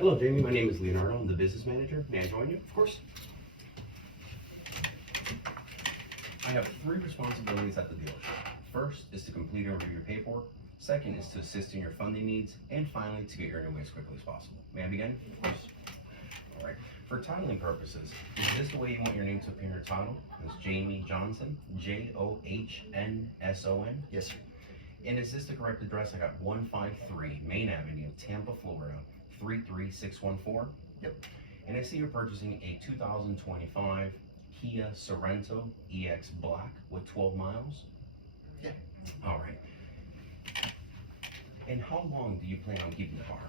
Hello, Jamie. My name is Leonardo. I'm the business manager. May I join you? Of course. I have 3 responsibilities at the dealership. First is to complete and review your paperwork. Second is to assist in your funding needs. And finally, to get your new way as quickly as possible. May I begin? Of course. All right. For titling purposes, is this the way you want your name to appear in your title? It's Jamie Johnson, Johnnson. Yes, sir. And is this the correct address? I got 153 Main Avenue, Tampa, Florida, 33614. Yep. And I see you're purchasing a 2025 Kia Sorento EX Black with 12 miles. Yeah. All right. And how long do you plan on keeping the car?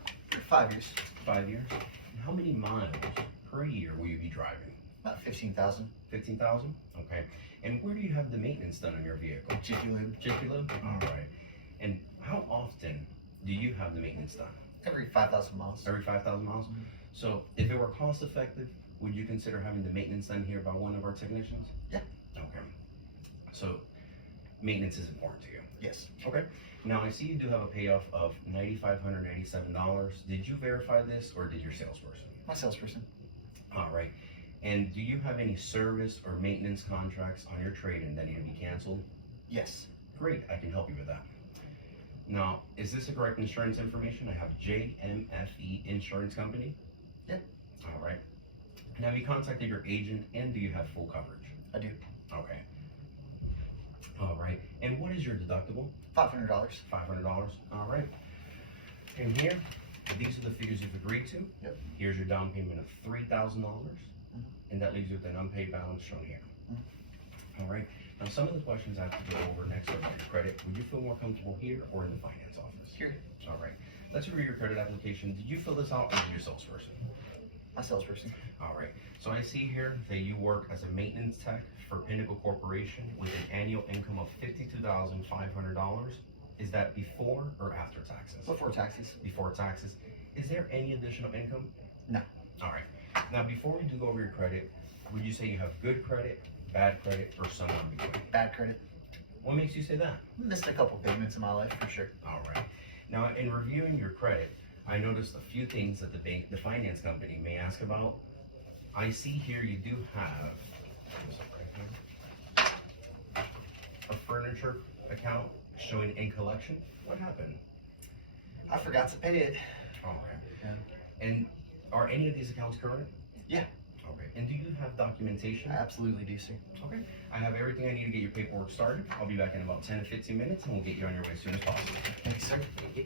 5 years. 5 years? And how many miles per year will you be driving? About 15,000. 15,000? Okay. And where do you have the maintenance done on your vehicle? Jiffy Lube. Jiffy Lube? All right. And how often do you have the maintenance done? Every 5,000 miles. Every 5,000 miles? Mhm. So if it were cost effective, would you consider having the maintenance done here by one of our technicians? Yeah. Okay. So maintenance is important to you. Yes. Okay. Now I see you do have a payoff of $9,587. Did you verify this or did your salesperson? My salesperson. All right. And do you have any service or maintenance contracts on your trade-in that need to be canceled? Yes. Great, I can help you with that. Now, is this the correct insurance information? I have JM&A Insurance Company. Yeah. All right. And have you contacted your agent and do you have full coverage? I do. Okay. All right. And what is your deductible? $500. $500. All right. And here, these are the figures you've agreed to. Yep. Here's your down payment of $3,000, and that leaves you with an unpaid balance shown here. All right. Now, some of the questions I have to go over next are about your credit. Would you feel more comfortable here or in the finance office? Here. All right. Let's review your credit application. Did you fill this out or did your salesperson? My salesperson. All right. So I see here that you work as a maintenance tech for Pinnacle Corporation with an annual income of $52,500. Is that before or after taxes? Before taxes. Before taxes. Is there any additional income? No. All right. Now, before we do go over your credit, would you say you have good credit, bad credit, or somewhere in between? Bad credit. What makes you say that? Missed a couple payments in my life for sure. All right. Now, in reviewing your credit, I noticed a few things that the finance company may ask about. I see here you do have a furniture account showing in collection. What happened? I forgot to pay it. Okay. Yeah. And are any of these accounts current? Yeah. Okay. And do you have documentation? I absolutely do, sir. Okay. I have everything I need to get your paperwork started. I'll be back in about 10 to 15 minutes and we'll get you on your way as soon as possible. Thank you, sir. Thank you.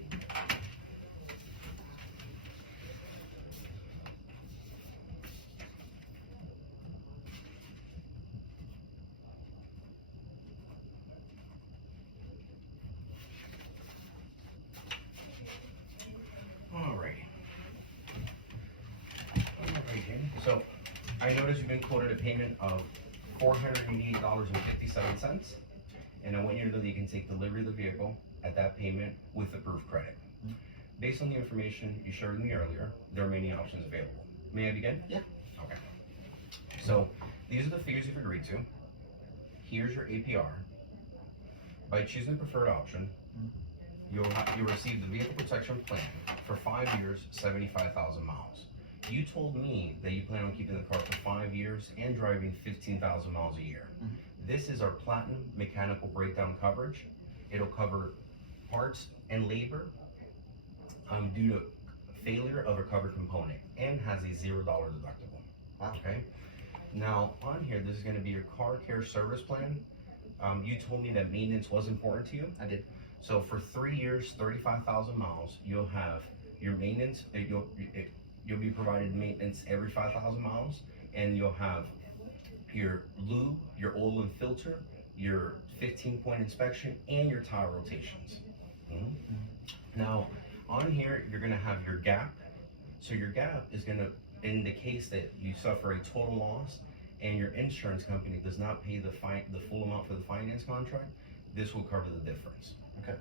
So I noticed you've been quoted a payment of $488.57, and I want you to know that you can take delivery of the vehicle at that payment with approved credit. Based on the information you shared with me earlier, there are many options available. May I begin? Yeah. Okay. So these are the figures you've agreed to. Here's your APR. By choosing the preferred option, you'll receive the vehicle protection plan for 5 years, 75,000 miles. You told me that you plan on keeping the car for 5 years and driving 15,000 miles a year. This is our platinum mechanical breakdown coverage. It'll cover parts and labor due to failure of a covered component and has a $0 deductible. Wow. Okay. Now on here, this is going to be your car care service plan. You told me that maintenance was important to you. I did. So for 3 years, 35,000 miles, you'll have your maintenance. You'll be provided maintenance every 5,000 miles, and you'll have your lube, your oil and filter, your 15-point inspection, and your tire rotations. Now, on here, you're gonna have your gap. So your gap is gonna, in the case that you suffer a total loss and your insurance company does not pay the full amount for the finance contract, this will cover the difference. Okay.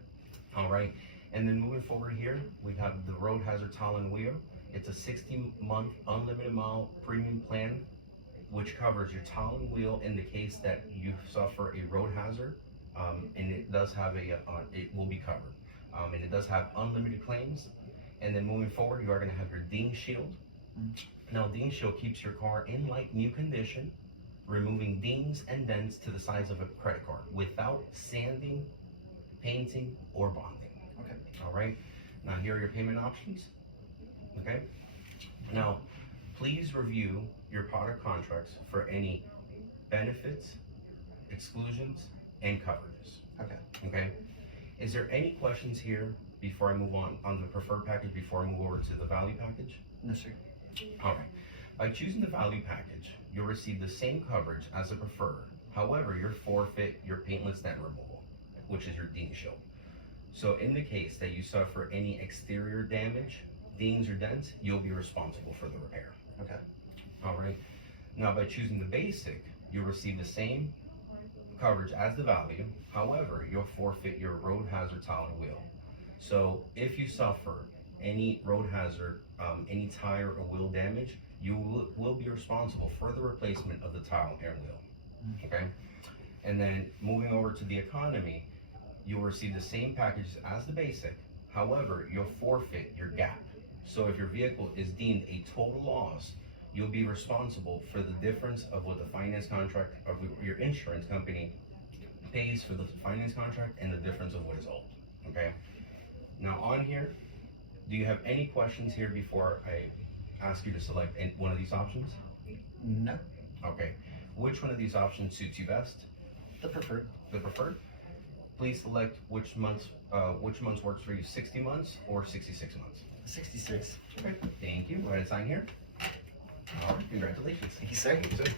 All right. And then moving forward here, we have the road hazard tile and wheel. It's a 60-month unlimited mile premium plan, which covers your tile and wheel in the case that you suffer a road hazard, and it does have it will be covered. And it does have unlimited claims, And then moving forward, you are gonna have your ding shield. Now, ding shield keeps your car in like new condition, removing dings and dents to the size of a credit card without sanding, painting, or bonding. Okay. All right. Now, here are your payment options. Okay. Now, please review your product contracts for any benefits, exclusions, and coverages. Okay. Okay. Is there any questions here before I move on the preferred package, before I move over to the value package? No, sir. All right. By choosing the value package, you'll receive the same coverage as the preferred. However, you'll forfeit your paintless dent removal, which is your ding shield. So in the case that you suffer any exterior damage, dings or dents, you'll be responsible for the repair. Okay. All right. Now, by choosing the basic, you'll receive the same coverage as the value. However, you'll forfeit your road hazard tile and wheel. So if you suffer any road hazard, any tire or wheel damage, you will be responsible for the replacement of the tile and wheel. Okay. And then moving over to the economy, you'll receive the same packages as the basic. However, you'll forfeit your gap. So if your vehicle is deemed a total loss, you'll be responsible for the difference of what the finance contract of your insurance company pays for the finance contract and the difference of what is owed. Okay. Now on here, do you have any questions here before I ask you to select one of these options? No. Okay. Which one of these options suits you best? The preferred. The preferred? Please select which months works for you, 60 months or 66 months. 66. Okay. Thank you. Go ahead and sign here. All right. Congratulations. Thank you, sir. Thank you, sir.